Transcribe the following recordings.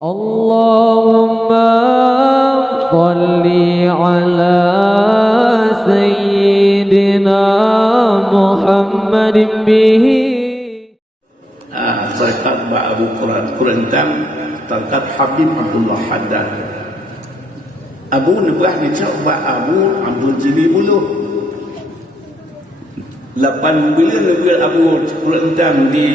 Allahumma salli ala Sayyidina Muhammadin bihi. Tarikat Abu Quran Tarikat Habib Abdullah Haddad Abu Nubah ni coba Abu Abdul Jili buluh 8 bulan lebih Abu Quran di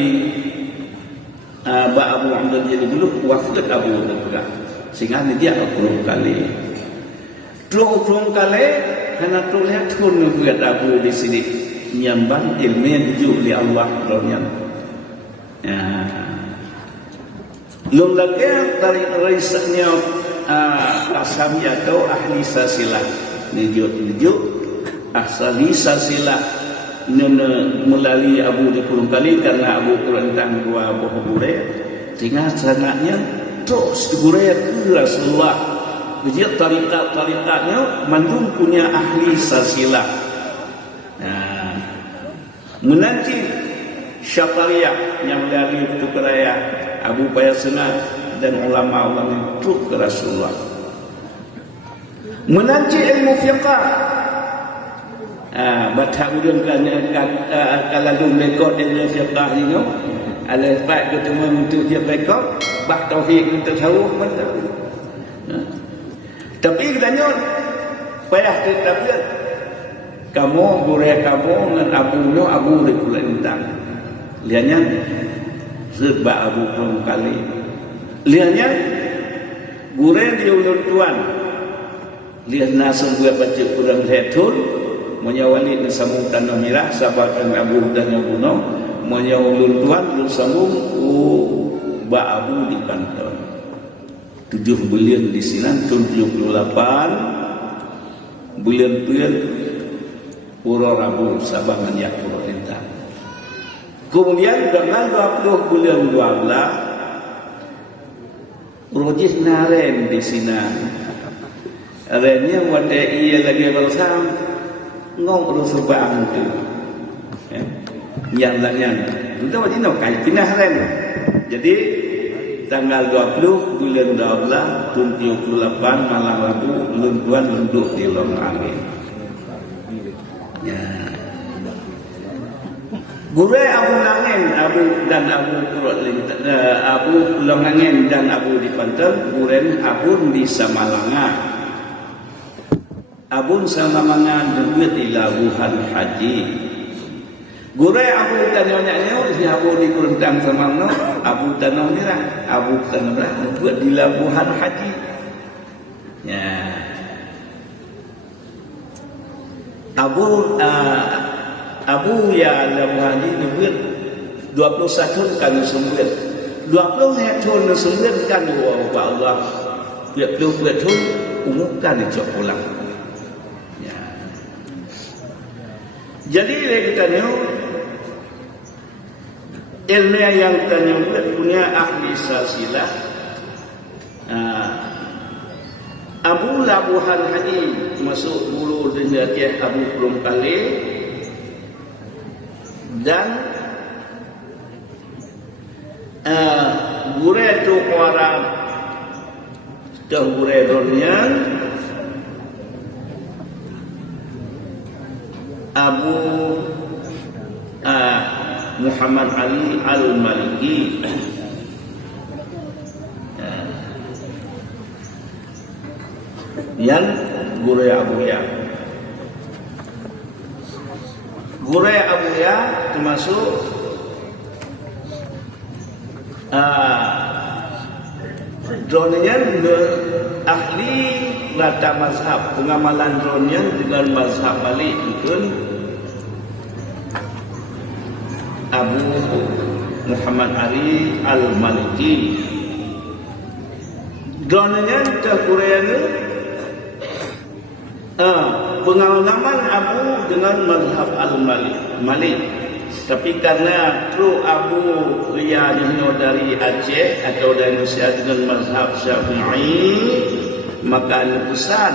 Abu Abdul Jili buluh wafat Abu Nubah sehingga dia 20 kali 20 kali karena tulihat pun buat Abu di sini nyambang ilmu yang dijuk oleh Allah Lung lagi dari risetnya Kasami atau ahli sasilah Nijuk ahli sasilah melalui Abu di Kurung kali karena Abu Kurentang dua buah gure sehingga sangatnya terus gure ke Rasulullah jadi tarikat-tarikatnya mandung punya ahli sasilah menanti Syafariyah yang dari itu keraya Abu Bayasena dan ulama-ulama itu ke Rasulullah menanti ilmu fiqah baca udun kalau mereka ilmu fiqah ini ada sebab ketemu untuk dia mereka bah tauhid kita tahu tapi kita nyot payah tetapi kamu gureh kamu dengan Abu dikulintang lihatnya sebab Abu Quran kali lihatnya gureh dia ulun tuan lihat nasum gue baca Quran hetun menyawali nasambung tanah mirah sahabatkan Abu dan Abu No menyawulun tuan ulun sambung ba Abu di kantor 7 bulan di sini 78 bulan pura Rabu sabangan ya Quran entah. Kemudian dengan 20 bulan 12 rojih naren di sini rennya wadah iya lagi bersam ngong rusuh bang tu yang lainnya itu wajib nak kait pindah ren jadi tanggal 20 bulan 12 78 malam Rabu lunduan lunduk di long angin Guru Abu Langin, Abu dan Abu Abu Langin dan Abu di Pantel, Guren Abu di Samalanga. Abu Samalanga duit di Labuhan Haji. Guru Abu dan nyonya si Abu di Kurentang Samalanga, Abu Tanah Merah, Abu Tanah Merah duit di Labuhan Haji. Ya. Abu ya Labuhan Haji duit 21 kali 9. 20 tahun 9 kan Allah. Dia 20 tahun umumkan dicok pulang. Ya. Jadi kita ni ilmu yang kita punya ahli silsilah Abu Labuhan Haji masuk dulu dengan Abu Kurung kali dan gure tu orang dan gure donian Abu Muhammad Ali Al-Maliki yang gure Abu Ya gure Abu Ya termasuk dronian ahli rata mazhab pengamalan dronian dengan mazhab Malik itu Abu Muhammad Ali Al-Maliki dronian terkurean pengalaman Abu dengan mazhab Al-Malik tapi karena kru Abu Ria dari Aceh atau dari Indonesia dengan mazhab Syafi'i maka lepusan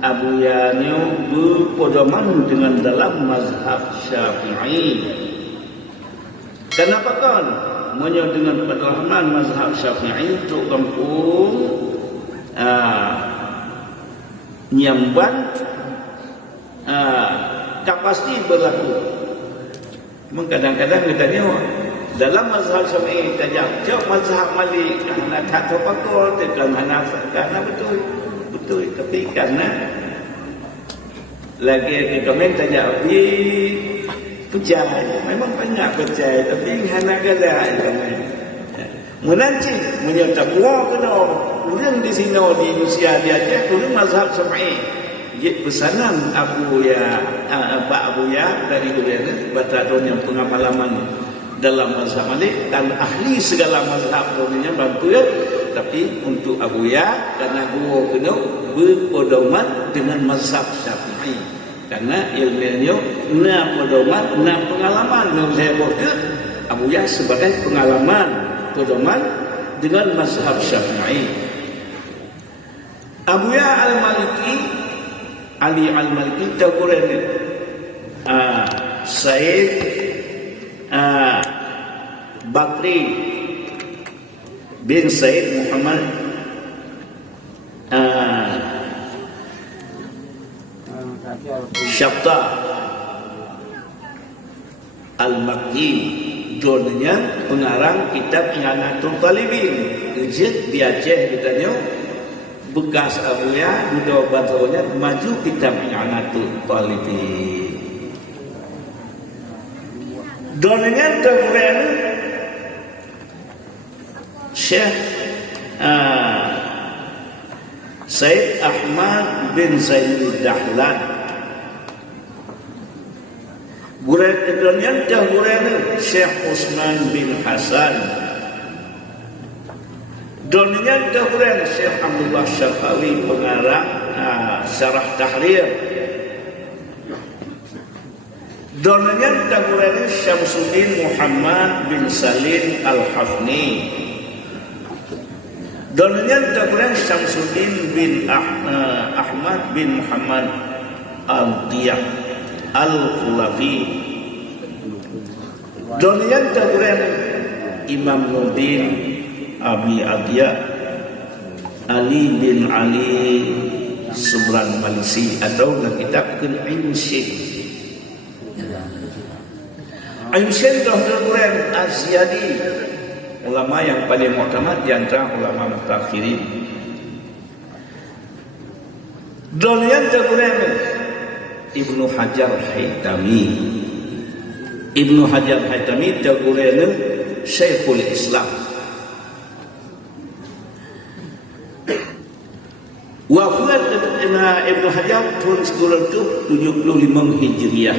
Abu Yanyo berpedoman dengan dalam mazhab Syafi'i. Kenapa kan? menyo dengan pendalaman mazhab Syafi'i untuk kampung nyamban tak pasti berlaku. Kadang-kadang kita tengok dalam mazhab Syafi'i tajak mazhab Malik kerana tak terpakul dengan Hanafi kerana betul tapi kerana lagi komen tajak percaya memang banyak percaya tapi Hanafi ada menanci menyerta kuah kena orang di sini di Indonesia dia turun mazhab Syafi'i. Pesanan Abu Ya dari beliau batadon yang pengalaman dalam mazhab Malik dan ahli segala mazhab dunia bantu ya. Tapi untuk Abu Ya karena gua kena berpedoman dengan mazhab Syafi'i karena ilmunya na pedoman na pengalaman yang saya baca Abu Ya sebagai pengalaman pedoman dengan mazhab Syafi'i. Abu Ya Al-Maliki Ali Al-Maliki tahuran Said Bakri bin Said Muhammad Syabta Al-Makki Donnya pengarang kitab I'anatul Talibin Ejit di Aceh ditanya bekas Abu Ya budak batonya maju kitab I'anatul Talibin donnya temuan Syekh Said Ahmad bin Zainul Dahlan Gurat donnya temuan Syekh Usman bin Hasan donnya temuan Syekh Abdullah Syafawi pengarang Syarah Tahrir donnya temuan Syamsuddin Muhammad bin Salim Al-Hafni donnya temuan Syamsuddin bin Ahmad bin Muhammad Al-Tiyah Al-Khulafi donnya temuan Imam Nurdin Abi Adiyah Ali bin Ali Subran Malisi atau dalam kitab Al-Imshin Al-Imshin Quran Az-Ziyadi ulama yang paling muktamad di antara ulama mutakhirin Donian Quran Ibnu Hajar Haytami Ibnu Hajar Haytami Quran Syekhul Islam wafat Ibnu Hajar tahun 1975 Hijriah.